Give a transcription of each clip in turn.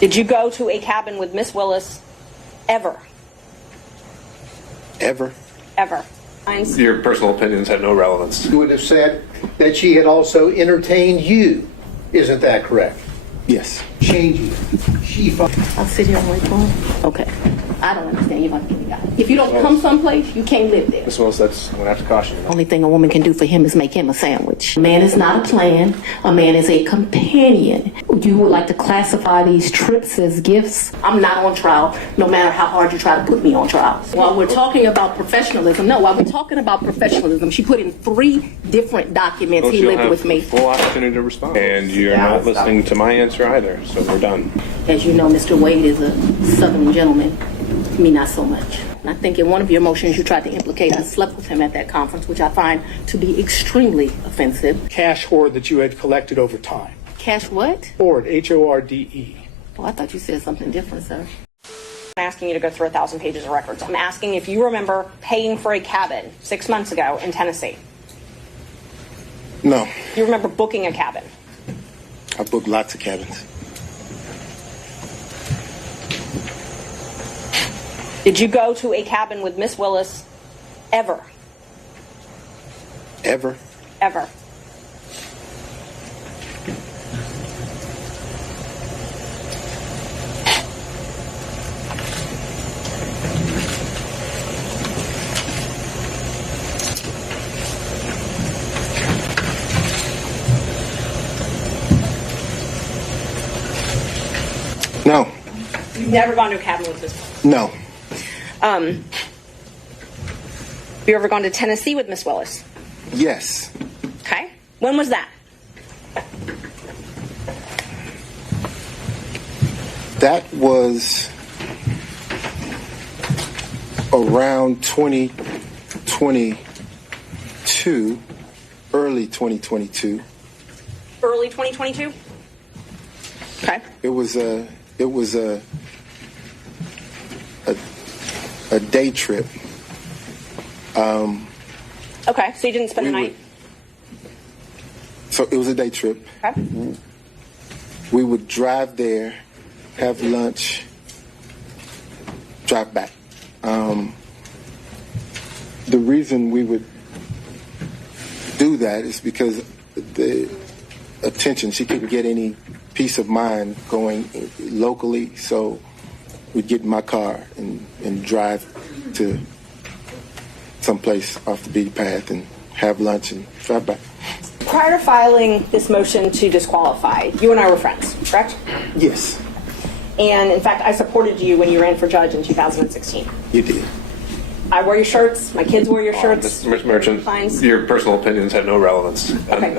Did you go to a cabin with Miss Willis ever? Ever? Ever. Your personal opinions have no relevance. You would have said that she had also entertained you. Isn't that correct? Yes. Changing. I'll sit here and wait for him. Okay. I don't understand. You're going to give me that. If you don't come someplace, you can't live there. Ms. Willis, I'm going to have to caution you. Only thing a woman can do for him is make him a sandwich. A man is not a plan. A man is a companion. You would like to classify these trips as gifts? I'm not on trial, no matter how hard you try to put me on trial. While we're talking about professionalism, she put in 3 different documents. He lived with me. Full opportunity to respond. And you're not listening to my answer either, so we're done. As you know, Mr. Wade is a Southern gentleman. Me, not so much. I think in one of your motions you tried to implicate I slept with him at that conference, which I find to be extremely offensive. Cash hoard that you had collected over time. Cash what? Hoard, H-O-R-D-E. Oh, I thought you said something different, sir. I'm asking you to go through 1,000 pages of records. I'm asking if you remember paying for a cabin 6 months ago in Tennessee. No. You remember booking a cabin? I booked lots of cabins. Did you go to a cabin with Miss Willis ever? Ever? Ever. No. You've never gone to a cabin with Miss Willis? No. Have you ever gone to Tennessee with Miss Willis? Yes. Okay. When was that? That was around 2022, early 2022. Early 2022? Okay. It was a day trip. Okay, so you didn't spend the night? So it was a day trip. Okay. We would drive there, have lunch, drive back. The reason we would do that is because the attention, she couldn't get any peace of mind going locally, so we'd get in my car and drive to someplace off the beaten path and have lunch and drive back. Prior to filing this motion to disqualify, you and I were friends, correct? Yes. And in fact, I supported you when you ran for judge in 2016. You did. I wore your shirts. My kids wore your shirts. Ms. Merchant, Fines. your personal opinions have no relevance. Okay.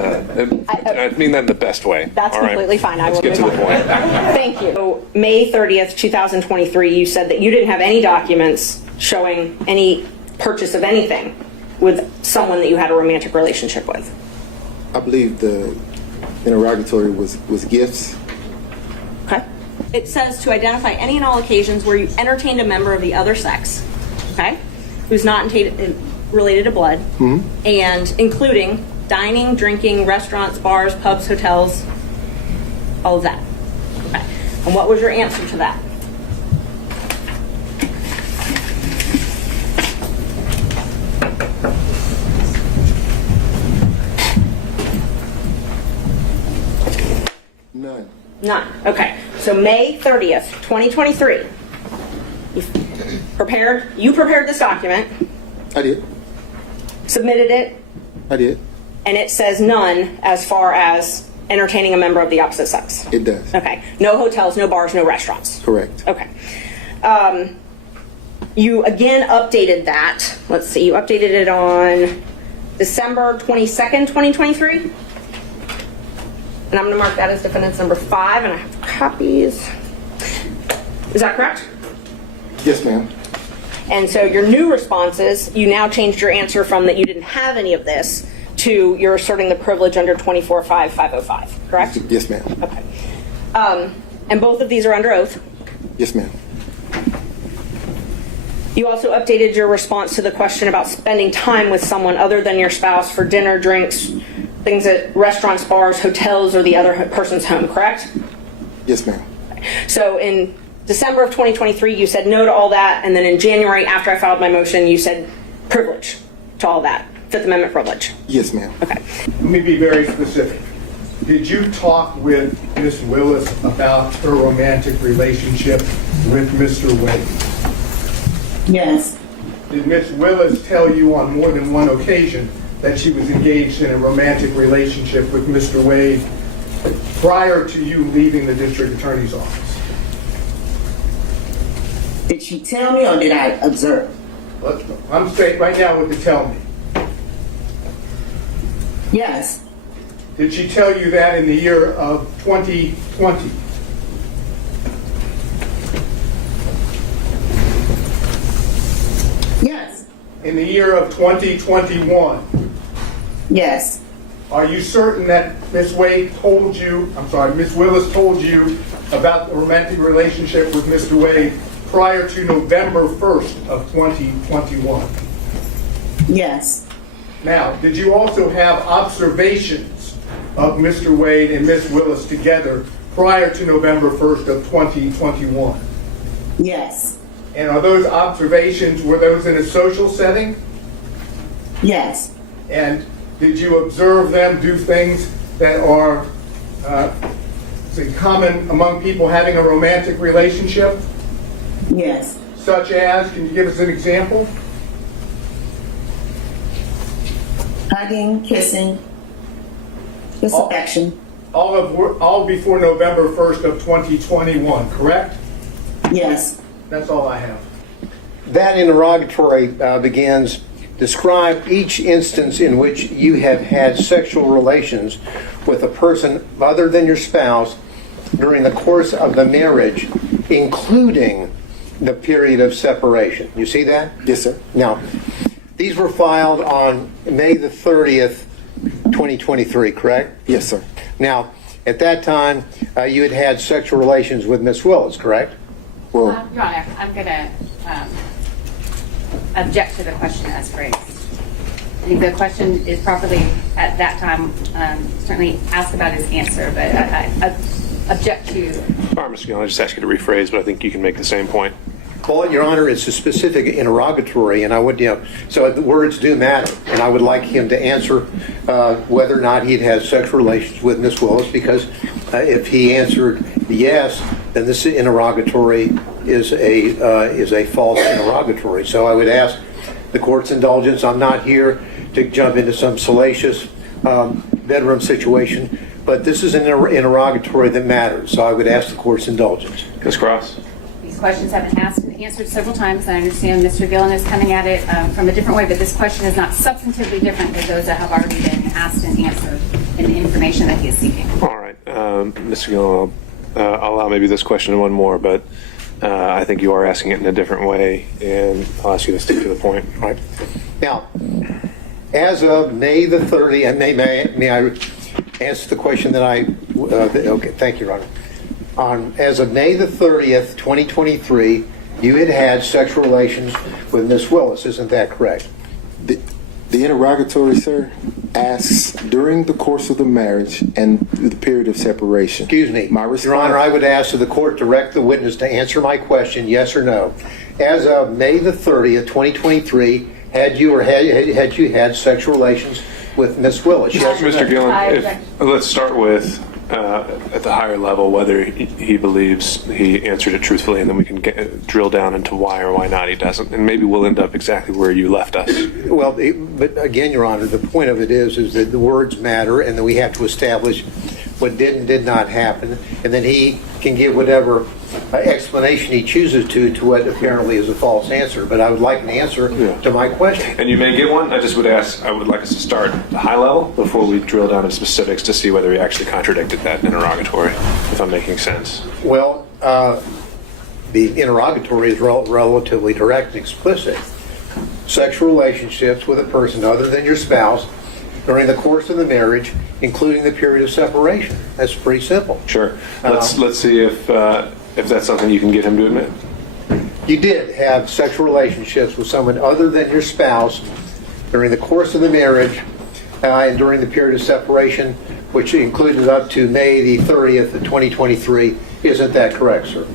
I mean that in the best way. That's all right? completely fine. Let's get to the point. Thank you. So, May 30th, 2023, you said that you didn't have any documents showing any purchase of anything with someone that you had a romantic relationship with. I believe the interrogatory was gifts. Okay. It says to identify any and all occasions where you entertained a member of the other sex, okay, who's not related to blood, and including dining, drinking, restaurants, bars, pubs, hotels, all of that. Okay. And what was your answer to that? None. None. Okay. So May 30th, 2023, you prepared this document, I did. submitted it, I did. and it says none as far as entertaining a member of the opposite sex. It does. Okay. No hotels, no bars, no restaurants. Correct. Okay. You again updated that. Let's see. You updated it on December 22nd, 2023. And I'm going to mark that as defendant's number 5, and I have copies. Is that correct? Yes, ma'am. And so your new responses, you now changed your answer from that you didn't have any of this to you're asserting the privilege under 24-5-505, correct? Yes, ma'am. Okay. And both of these are under oath. Yes, ma'am. You also updated your response to the question about spending time with someone other than your spouse for dinner, drinks, things at restaurants, bars, hotels, or the other person's home, correct? Yes, ma'am. So in December of 2023, you said no to all that, and then in January, after I filed my motion, you said privilege to all that, Fifth Amendment privilege. Yes, ma'am. Okay. Let me be very specific. Did you talk with Ms. Willis about her romantic relationship with Mr. Wade? Yes. Did Ms. Willis tell you on more than one occasion that she was engaged in a romantic relationship with Mr. Wade prior to you leaving the district attorney's office? Did she tell me or did I observe? I'm straight right now with the tell me. Yes. Did she tell you that in the year of 2020? Yes. In the year of 2021? Yes. Are you certain that Ms. Willis told you about the romantic relationship with Mr. Wade prior to November 1st of 2021? Yes. Now, did you also have observations of Mr. Wade and Ms. Willis together prior to November 1st of 2021? Yes. And are those observations, were those in a social setting? Yes. And did you observe them do things that are say, common among people having a romantic relationship? Yes. Such as, can you give us an example? Hugging, kissing, just affection. All before November 1st of 2021, correct? Yes. That's all I have. That interrogatory begins, describe each instance in which you have had sexual relations with a person other than your spouse during the course of the marriage, including the period of separation. You see that? Yes, sir. Now, these were filed on May the 30th, 2023, correct? Yes, sir. Now, at that time, you had had sexual relations with Miss Willis, correct? Well, Your Honor, I'm going to object to the question as phrased. I think the question is properly, at that time, certainly asked about his answer, but I object to... All right, Mr. Gill, I just ask you to rephrase, but I think you can make the same point. Well, Your Honor, it's a specific interrogatory, and I would, so the words do matter, and I would like him to answer whether or not he'd had sexual relations with Miss Willis, because if he answered yes, then this interrogatory is a false interrogatory. So I would ask the court's indulgence. I'm not here to jump into some salacious bedroom situation, but this is an interrogatory that matters. So I would ask the court's indulgence. Ms. Cross? These questions have been asked and answered several times. I understand Mr. Gillen is coming at it from a different way, but this question is not substantively different than those that have already been asked and answered in the information that he is seeking. All right. Mr. Gill, I'll allow maybe this question and one more, but I think you are asking it in a different way, and I'll ask you to stick to the point. All right. Now, as of May the 30th, and may I answer the question that okay, thank you, Your Honor. As of May the 30th, 2023, you had had sexual relations with Miss Willis, isn't that correct? The interrogatory, sir, asks during the course of the marriage and the period of separation. Excuse me. My response, Your Honor, I would ask that the court direct the witness to answer my question, yes or no. As of May the 30th, 2023, had you had sexual relations with Miss Willis? Yes or no? Mr. Gillen, let's start with at the higher level whether he believes he answered it truthfully, and then we can drill down into why or why not he doesn't, and maybe we'll end up exactly where you left us. Well, but again, Your Honor, the point of it is that the words matter, and that we have to establish what did and did not happen, and then he can give whatever explanation he chooses to what apparently is a false answer. But I would like an answer to my question. And you may get one. I would like us to start at the high level before we drill down into specifics to see whether he actually contradicted that interrogatory, if I'm making sense. Well, the interrogatory is relatively direct and explicit. Sexual relationships with a person other than your spouse during the course of the marriage, including the period of separation. That's pretty simple. Sure. Let's see if that's something you can get him to admit. You did have sexual relationships with someone other than your spouse during the course of the marriage and during the period of separation, which included up to May the 30th of 2023. Isn't that correct, sir?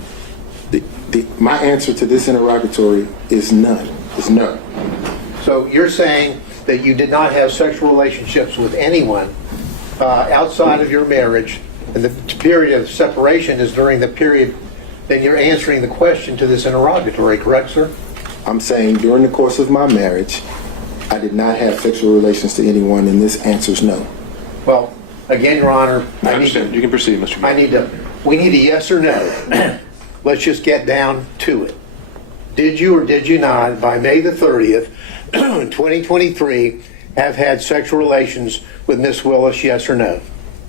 My answer to this interrogatory is none. Is no. So you're saying that you did not have sexual relationships with anyone outside of your marriage, and the period of separation is during the period that you're answering the question to this interrogatory, correct, sir? I'm saying during the course of my marriage, I did not have sexual relations to anyone, and this answer is no. Well, again, Your Honor, I understand. You can proceed, Mr. Gill. we need a yes or no. Let's just get down to it. Did you or did you not, by May the 30th, 2023, have had sexual relations with Miss Willis, yes or no?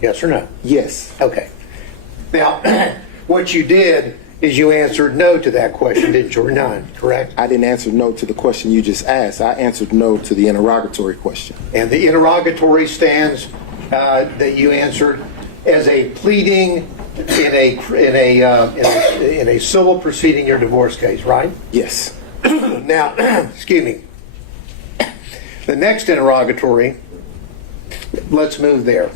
Yes or no? Yes. Okay. Now, what you did is you answered no to that question, didn't you, or none, correct? I didn't answer no to the question you just asked. I answered no to the interrogatory question. And the interrogatory stands that you answered as a pleading in a civil proceeding, your divorce case, right? Yes. Now, excuse me. The next interrogatory, let's move there.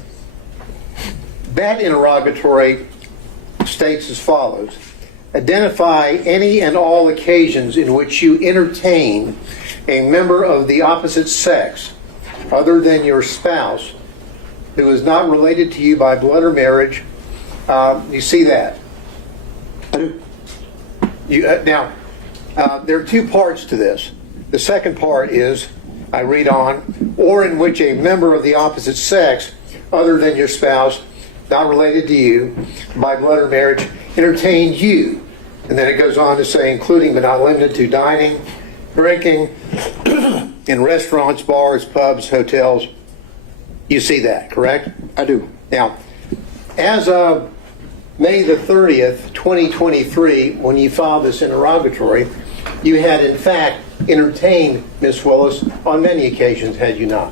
That interrogatory states as follows: identify any and all occasions in which you entertain a member of the opposite sex other than your spouse who is not related to you by blood or marriage. You see that? I do. Now, there are two parts to this. The second part is, I read on, or in which a member of the opposite sex other than your spouse, not related to you by blood or marriage, entertained you. And then it goes on to say, including but not limited to dining, drinking, in restaurants, bars, pubs, hotels. You see that, correct? I do. Now, as of May the 30th, 2023, when you filed this interrogatory, you had in fact entertained Miss Willis on many occasions, had you not?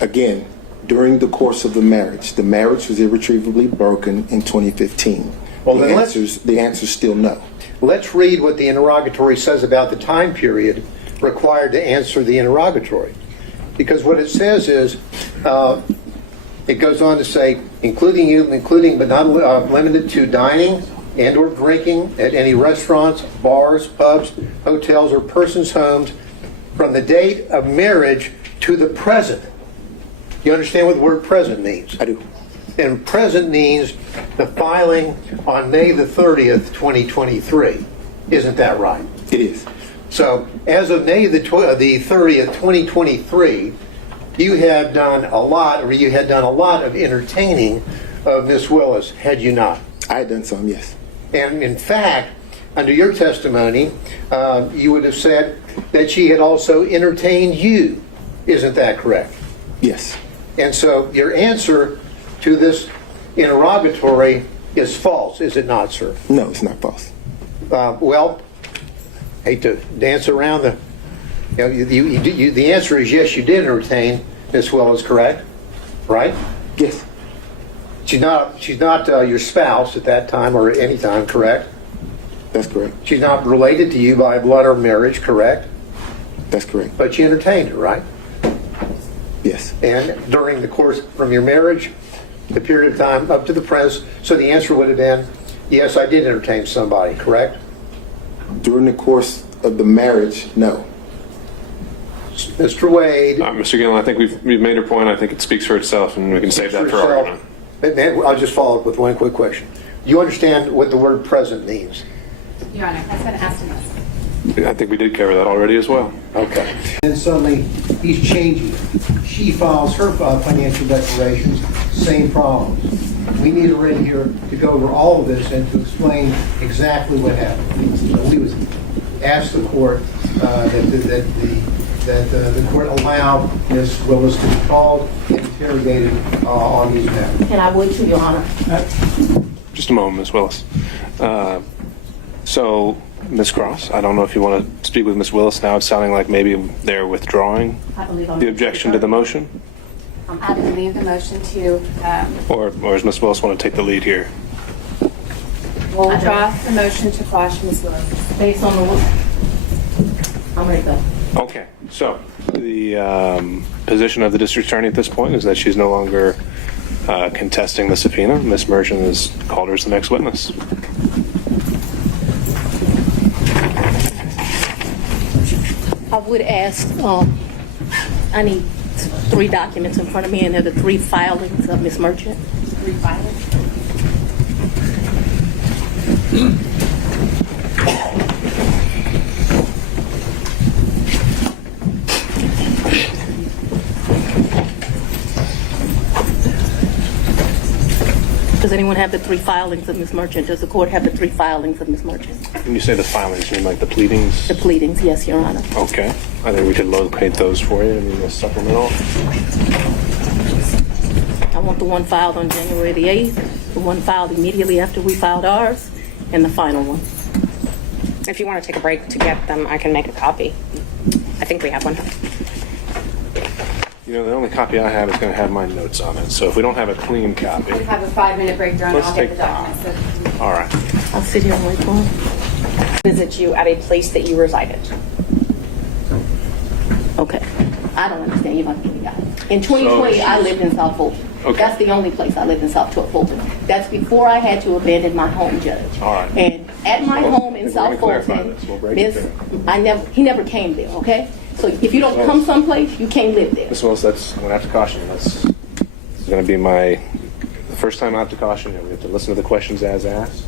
Again, during the course of the marriage was irretrievably broken in 2015. Well, then the answer's still no. Let's read what the interrogatory says about the time period required to answer the interrogatory. Because what it says is, it goes on to say, including but not limited to dining and or drinking at any restaurants, bars, pubs, hotels, or persons' homes from the date of marriage to the present. You understand what the word present means? I do. And present means the filing on May the 30th, 2023. Isn't that right? It is. So, as of May the 30th, 2023, you had done a lot of entertaining of Miss Willis, had you not? I had done some, yes. And in fact, under your testimony, you would have said that she had also entertained you. Isn't that correct? Yes. And so your answer to this interrogatory is false, is it not, sir? No, it's not false. Well, hate to dance around the... the answer is yes, you did entertain Miss Willis, correct? Right? Yes. She's not your spouse at that time or any time, correct? That's correct. She's not related to you by blood or marriage, correct? That's correct. But you entertained her, right? Yes. And during the course from your marriage, the period of time up to the present, so the answer would have been, yes, I did entertain somebody, correct? During the course of the marriage, no. Mr. Wade. Mr. Gillen, I think we've made our point. I think it speaks for itself, and we can save that for argument. I'll just follow up with one quick question. Do you understand what the word present means? Your Honor, that's been asked of us. I think we did cover that already as well. Okay. And suddenly, he's changing. She files her financial declarations, same problems. We need her in here to go over all of this and to explain exactly what happened. So we would ask the court that the court allow Ms. Willis to be called and interrogated on these matters. And I would too, Your Honor. Just a moment, Ms. Willis. So, Ms. Cross, I don't know if you want to speak with Ms. Willis now. It's sounding like maybe they're withdrawing the objection to the motion. I'm happy to leave the motion to... Or does Ms. Willis want to take the lead here? We'll withdraw the motion to quash Ms. Willis. Based on I'm ready to go. Okay, so the position of the district attorney at this point is that she's no longer contesting the subpoena. Ms. Merchant is called her as the next witness. I would ask, I need 3 documents in front of me, and they're the 3 filings of Ms. Merchant. 3 filings. Does anyone have the 3 filings of Ms. Merchant? Does the court have the 3 filings of Ms. Merchant? When you say the filings, you mean like the pleadings? The pleadings, yes, Your Honor. Okay. I think we could locate those for you. I mean, the supplemental. I want the one filed on January the 8th, the one filed immediately after we filed ours, and the final one. If you want to take a break to get them, I can make a copy. I think we have one. You know, the only copy I have is going to have my notes on it. So if we don't have a clean copy, We have a 5-minute break during, Let's I'll get take- the documents. all right. I'll sit here and wait for him. Visit you at a place that you resided. Okay. I don't understand you about to give me that. In 2020, I lived in South Fulton. Okay. That's the only place I lived in South Fulton. That's before I had to abandon my home, Judge. All right. And at my home in If we're South gonna clarify Fulton, this, we'll break it he never came there, okay? So if you don't come someplace, you can't live there. Ms. Willis, I'm going to have to caution you. This is going to be the first time I have to caution you. We have to listen to the questions as asked.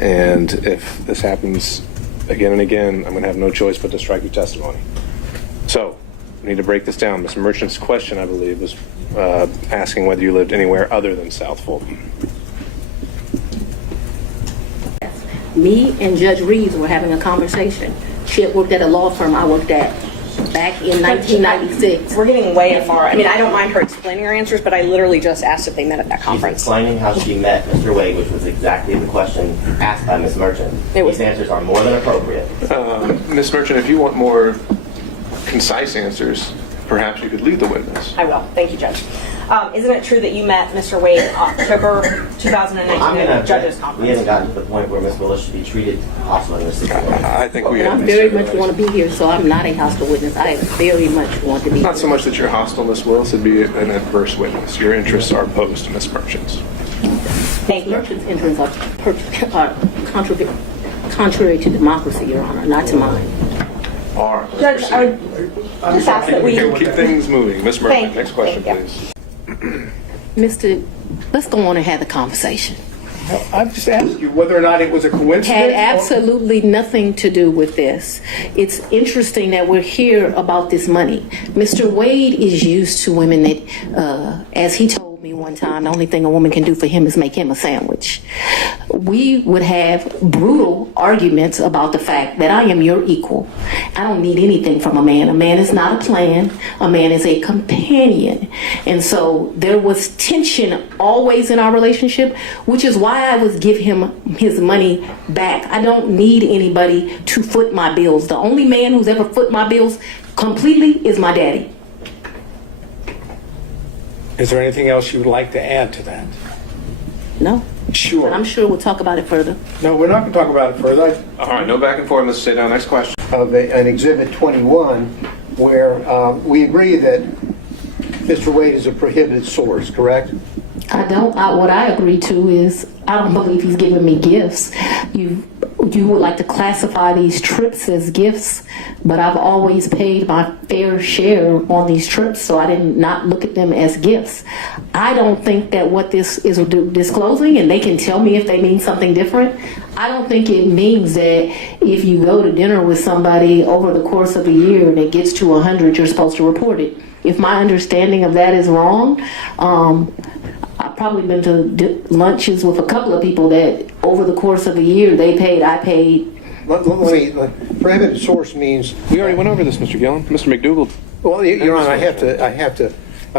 And if this happens again and again, I'm going to have no choice but to strike your testimony. So, we need to break this down. Ms. Merchant's question, I believe, was asking whether you lived anywhere other than South Fulton. Me and Judge Reeves were having a conversation. She had worked at a law firm I worked at back in 1996. We're getting way far. I mean, I don't mind her explaining her answers, but I literally just asked if they met at that She's conference. explaining how she met Mr. Wade, which was exactly the question asked by Ms. Merchant. These answers are more than appropriate. Ms. Merchant, if you want more concise answers, perhaps you could lead the witness. I will. Thank you, Judge. Isn't it true that you met Mr. Wade in October 2019 at the judges' We conference? haven't gotten to the point where Ms. Willis should be treated hostile in this situation. I think we I have. very much want to be here, so I'm not a hostile witness. I very much want to be Not here. so much that you're hostile, Ms. Willis, it'd be an adverse witness. Your interests are opposed to Ms. Merchant's. Thank you. Merchant's interests are contrary to democracy, Your Honor, not to mine. All right. Judge, I would just ask that we... Keep things moving. Ms. Merchant, Thank you. next question, Thank you. please. Let's go on and have the conversation. I've just asked you whether or not it was a coincidence. Had absolutely nothing to do with this. It's interesting that we're here about this money. Mr. Wade is used to women that, as he told me one time, the only thing a woman can do for him is make him a sandwich. We would have brutal arguments about the fact that I am your equal. I don't need anything from a man. A man is not a plan. A man is a companion. And so there was tension always in our relationship, which is why I would give him his money back. I don't need anybody to foot my bills. The only man who's ever foot my bills completely is my daddy. Is there anything else you would like to add to that? No. Sure. But I'm sure we'll talk about it further. No, we're not going to talk about it further. All right, no back and forth. Let's stay down. Next question. Of an Exhibit 21, where we agree that Mr. Wade is a prohibited source, correct? What I agree to is I don't believe he's giving me gifts. You would like to classify these trips as gifts, but I've always paid my fair share on these trips, so I did not look at them as gifts. I don't think that what this is disclosing, and they can tell me if they mean something different, I don't think it means that if you go to dinner with somebody over the course of a year and it gets to 100, you're supposed to report it. If my understanding of that is wrong, I've probably been to lunches with a couple of people that over the course of a year they paid, I paid. Prohibited source means. We already went over this, Mr. Gillen. Mr. McDougall. Well, Your Honor, I have to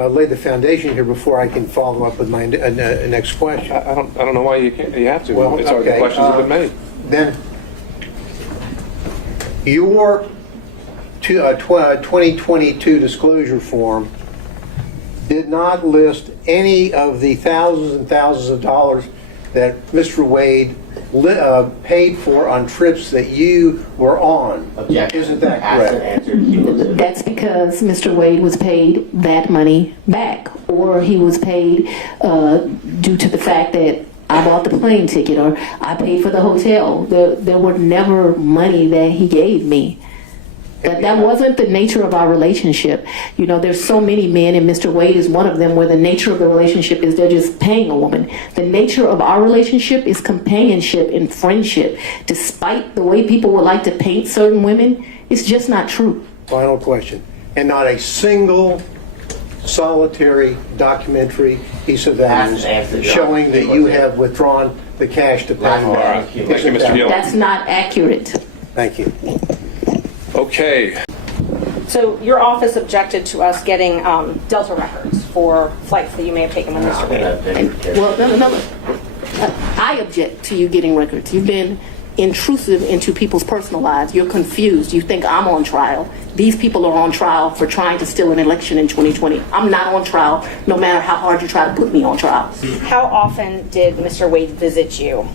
lay the foundation here before I can follow up with my next question. I don't know why you can't. You have to. Well, It's already, okay, the questions have been made. Then your 2022 disclosure form did not list any of the thousands and thousands of dollars that Mr. Wade paid for on trips that you were on. Objection. Isn't that Asked and correct? answered cumulative. That's because Mr. Wade was paid that money back, or he was paid due to the fact that I bought the plane ticket or I paid for the hotel. There were never money that he gave me. That wasn't the nature of our relationship. You know, there's so many men, and Mr. Wade is one of them, where the nature of the relationship is they're just paying a woman. The nature of our relationship is companionship and friendship. Despite the way people would like to paint certain women, it's just not true. Final question. And not a single solitary documentary piece of evidence showing that you have withdrawn the cash to pay back. Thank you, Mr. Gill. That's not accurate. Thank you. Okay. So your office objected to us getting Delta records for flights that you may have taken with Mr. Wade. Well, no. I object to you getting records. You've been intrusive into people's personal lives. You're confused. You think I'm on trial. These people are on trial for trying to steal an election in 2020. I'm not on trial, no matter how hard you try to put me on trial. How often did Mr. Wade visit you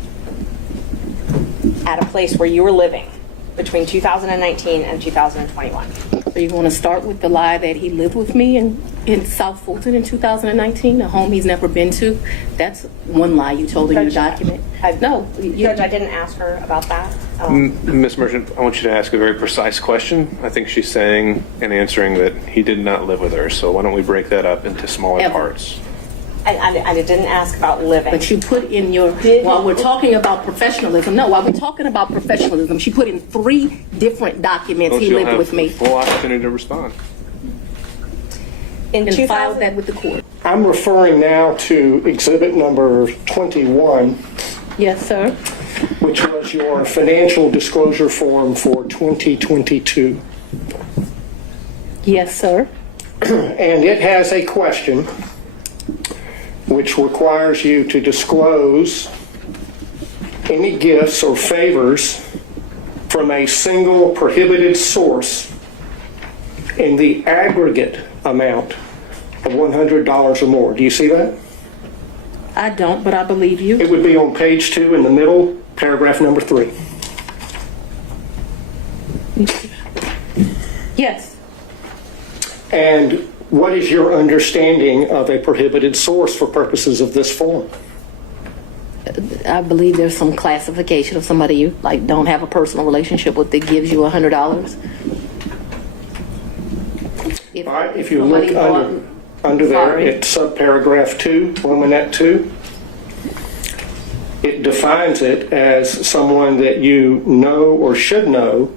at a place where you were living between 2019 and 2021? So you want to start with the lie that he lived with me in South Fulton in 2019, a home he's never been to? That's one lie you told in your document. No. Judge, I didn't ask her about that. Ms. Merchant, I want you to ask a very precise question. I think she's saying and answering that he did not live with her, so why don't we break that up into smaller Ever. parts? I didn't ask about living. But you put in your, while we're talking about professionalism, she put in 3 different documents he lived with me. Full opportunity to respond. In And 2000 filed that with the court. I'm referring now to exhibit number 21, Yes, sir. which was your financial disclosure form for 2022. Yes, sir. And it has a question which requires you to disclose any gifts or favors from a single prohibited source in the aggregate amount of $100 or more. Do you see that? I don't, but I believe you. It would be on page 2 in the middle, paragraph number 3. Yes. And what is your understanding of a prohibited source for purposes of this form? I believe there's some classification of somebody you like don't have a personal relationship with that gives you $100. All right, if you look under there, it's subparagraph 2, Romanette 2. It defines it as someone that you know or should know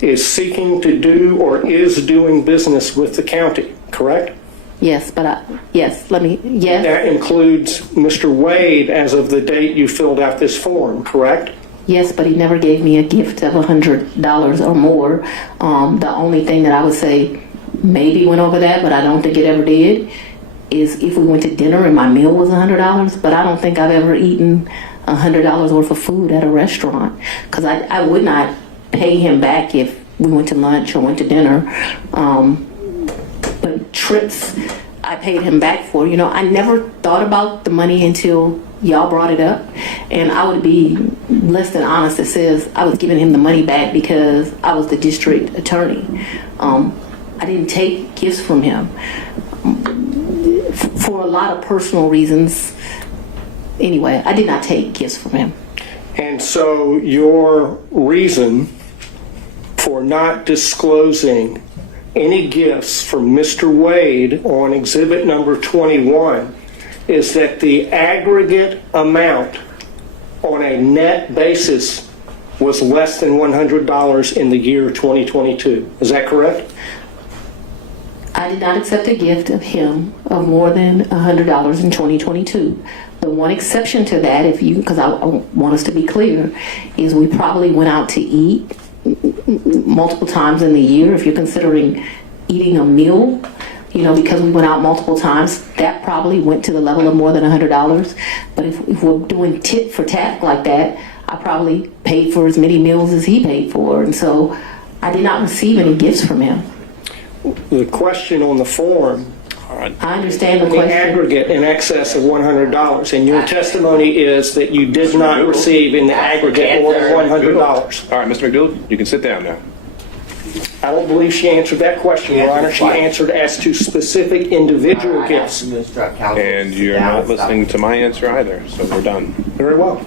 is seeking to do or is doing business with the county, correct? Yes, but yes. That includes Mr. Wade as of the date you filled out this form, correct? Yes, but he never gave me a gift of $100 or more. The only thing that I would say maybe went over that, but I don't think it ever did, is if we went to dinner and my meal was $100, but I don't think I've ever eaten $100 worth of food at a restaurant, because I would not pay him back if we went to lunch or went to dinner. But trips, I paid him back for. You know, I never thought about the money until y'all brought it up, and I would be less than honest that says I was giving him the money back because I was the district attorney. I didn't take gifts from him for a lot of personal reasons. Anyway, I did not take gifts from him. And so your reason for not disclosing any gifts from Mr. Wade on exhibit number 21 is that the aggregate amount on a net basis was less than $100 in the year 2022. Is that correct? I did not accept a gift of him of more than $100 in 2022. The one exception to that, because I want us to be clear, is we probably went out to eat multiple times in the year. If you're considering eating a meal, because we went out multiple times, that probably went to the level of more than $100. But if we're doing tit for tat like that, I probably paid for as many meals as he paid for. And so I did not receive any gifts from him. The question on the form right. I understand the In the question. aggregate in excess of $100, and your testimony is that you did not receive in the aggregate more than $100. All right, Mr. McDougal, you can sit down now. I don't believe she answered that question, Your Honor. She answered as to specific individual gifts. And you're not listening to my answer either, so we're done. Very well.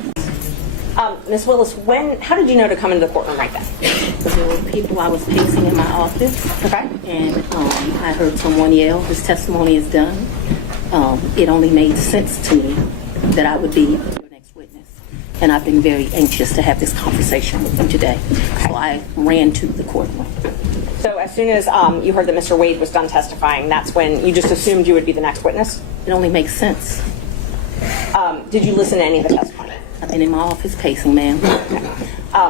Ms. Willis, how did you know to come into the courtroom right then? There were people I was pacing in my office. Okay. And I heard someone yell, "His testimony is done." It only made sense to me that I would be your next witness. And I've been very anxious to have this conversation with you today. So I ran to the courtroom. So as soon as you heard that Mr. Wade was done testifying, that's when you just assumed you would be the next witness? It only makes sense. Did you listen to any of the testimony? I've been in my office pacing, ma'am.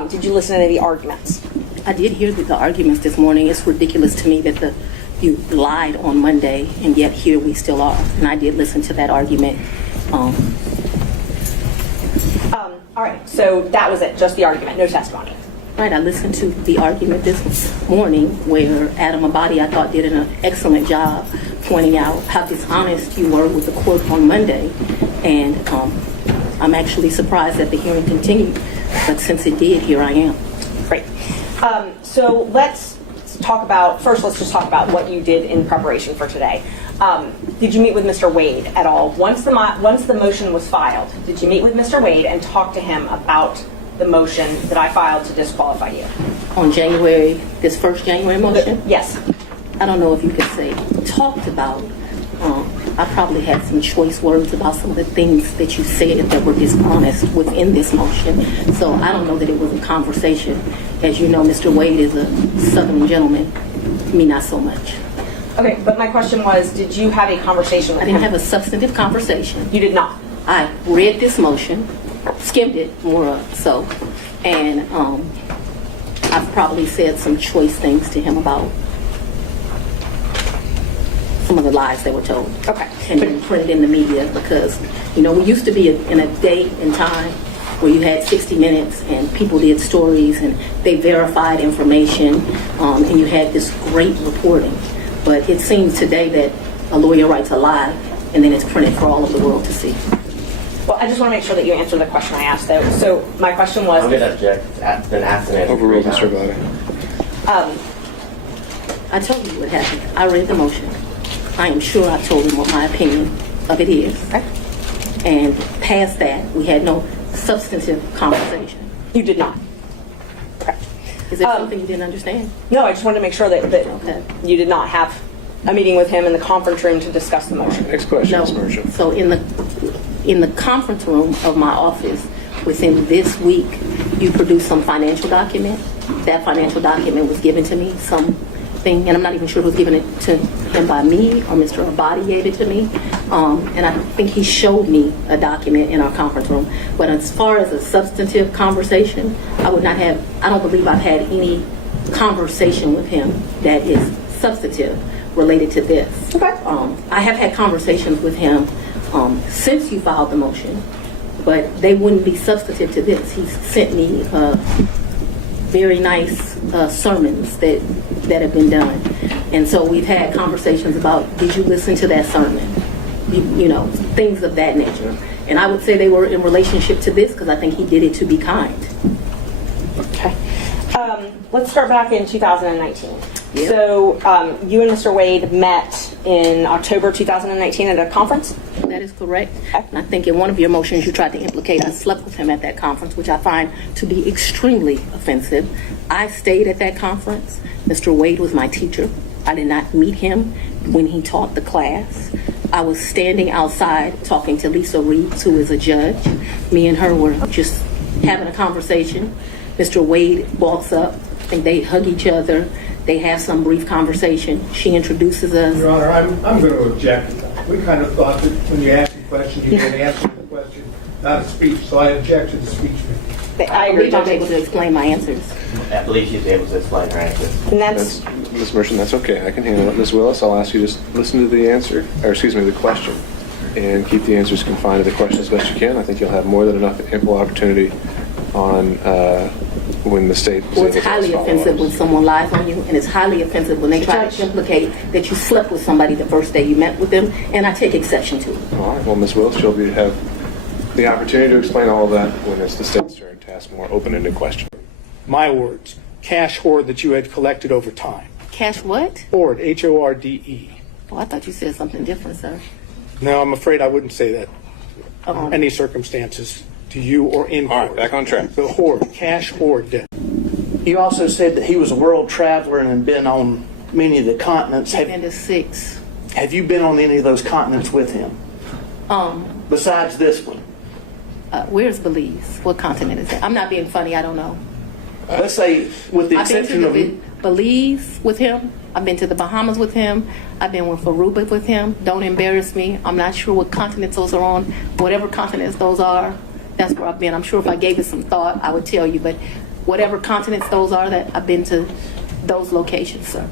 Did you listen to any of the arguments? I did hear the arguments this morning. It's ridiculous to me that you lied on Monday, and yet here we still are. And I did listen to that argument. All right, so that was it, just the argument, no testimony. Right, I listened to the argument this morning where Adam Abadi, I thought, did an excellent job pointing out how dishonest you were with the court on Monday. And I'm actually surprised that the hearing continued, but since it did, here I am. Great. So let's just talk about what you did in preparation for today. Did you meet with Mr. Wade at all? Once the motion was filed, did you meet with Mr. Wade and talk to him about the motion that I filed to disqualify you? On this first January motion? Yes. I don't know if you could say talked about. I probably had some choice words about some of the things that you said that were dishonest within this motion. So I don't know that it was a conversation. As you know, Mr. Wade is a Southern gentleman. Me, not so much. Okay, but my question was, did you have a conversation with I him? didn't have a substantive conversation. You did not? I read this motion, skimmed it more so, and I've probably said some choice things to him about some of the lies they were told. Okay. And then put it in the media because, we used to be in a day and time where you had 60 Minutes and people did stories and they verified information and you had this great reporting. But it seems today that a lawyer writes a lie and then it's printed for all of the world to see. Well, I just want to make sure that you answer the question I asked, though. So my question was... I'm going to object. It's been asked and answered. Overruled, Mr. Abadi. I told you what happened. I read the motion. I am sure I told him what my opinion of it is. Okay. And past that, we had no substantive conversation. You did not? Okay. Is there something you didn't understand? No, I just wanted to make sure that Okay. you did not have a meeting with him in the conference room to discuss the motion. Next question, No. Ms. Merchant. So in the conference room of my office, within this week, you produced some financial document. That financial document was given to me, something, and I'm not even sure it was given it to him by me or Mr. Abadi gave it to me. And I think he showed me a document in our conference room. But as far as a substantive conversation, I don't believe I've had any conversation with him that is substantive related to this. Okay. I have had conversations with him since you filed the motion, but they wouldn't be substantive to this. He sent me very nice sermons that have been done. And so we've had conversations about, did you listen to that sermon? Things of that nature. And I would say they were in relationship to this because I think he did it to be kind. Okay. Let's start back in 2019. Yep. So you and Mr. Wade met in October 2019 at a conference? That is correct. And I think in one of your motions you tried to implicate I slept with him at that conference, which I find to be extremely offensive. I stayed at that conference. Mr. Wade was my teacher. I did not meet him when he taught the class. I was standing outside talking to Lisa Reeves, who is a judge. Me and her were just having a conversation. Mr. Wade walks up and they hug each other. They have some brief conversation. She introduces us. Your Honor, I'm going to object. We kind of thought that when you asked the question, you didn't answer the question, not a speech, so I object to the speech. I agree. believe I'm able to explain my answers. I believe she's able to explain her answers. And that's Ms. Merchant, that's okay. I can handle it. Ms. Willis, I'll ask you to listen to the answer, the question, and keep the answers confined to the question as best you can. I think you'll have more than enough ample opportunity on when the state was Well, able it's to highly follow offensive when us. someone lies on you, and it's highly offensive when they try to implicate that you slept with somebody the first day you met with them, and I take exception to it. All right, well, Ms. Willis, she'll have the opportunity to explain all of that when it's the state's turn to ask more open-ended questions. My words, cash hoard that you had collected over time. Cash what? Hoard, H-O-R-D-E. Oh, I thought you said something different, sir. No, I'm afraid I wouldn't say that Um, under any circumstances to you or in court. All right, back on track. The hoard, cash hoard debt. You also said that he was a world traveler and had been on many of the continents. I've been to 6. Have you been on any of those continents with him besides this one? Where's Belize? What continent is that? I'm not being funny. I don't know. Let's say, with the I've been exception to of Belize with him. I've been to the Bahamas with him. I've been with Aruba with him. Don't embarrass me. I'm not sure what continents those are on. Whatever continents those are, that's where I've been. I'm sure if I gave it some thought, I would tell you. But whatever continents those are, that I've been to those locations, sir.